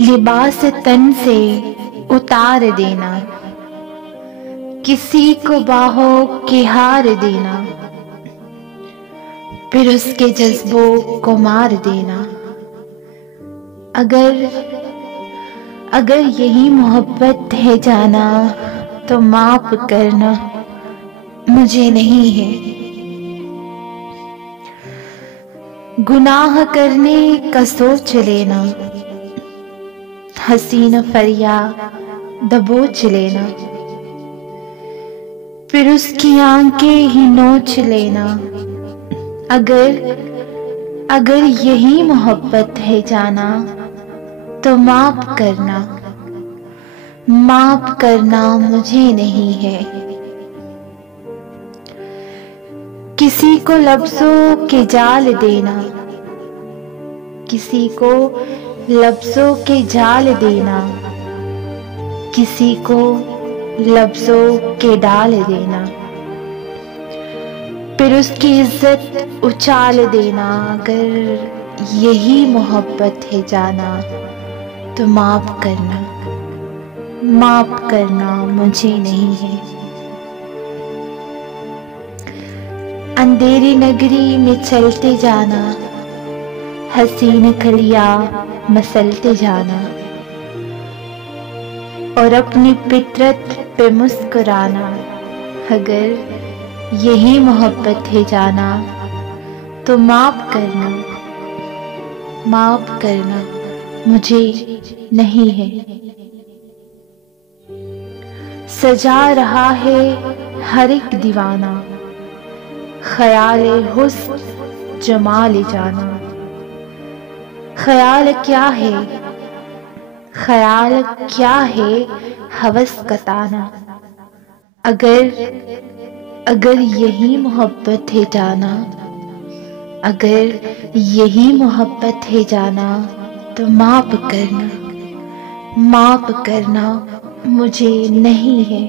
लिबास तन से उतार देना, किसी को बाहों के हार देना, फिर उसके जज्बों को मार देना। अगर यही मोहब्बत है जाना, तो माफ करना मुझे नहीं है। गुनाह करने का सोच लेना, हसीन फरियाद दबोच लेना, फिर उसकी आंखें ही नोच लेना। अगर यही मोहब्बत है जाना, तो माफ करना मुझे नहीं है। किसी को लफ्जों के जाल देना, किसी को लफ्जों के जाल देना, किसी को लफ्जों के डाल देना, फिर उसकी इज्जत उछाल देना। अगर यही मोहब्बत है जाना, तो माफ करना मुझे नहीं है। अंधेरी नगरी में चलते जाना, हसीन कलियां मसलते जाना, और अपनी फितरत पे मुस्कुराना। अगर यही मोहब्बत है जाना, तो माफ करना मुझे नहीं है। सजा रहा है हर एक दीवाना, ख्याल हुस्न जमाल जाना। ख्याल क्या है हवस का ताना। अगर यही मोहब्बत है जाना, अगर यही मोहब्बत है जाना, तो माफ करना मुझे नहीं है।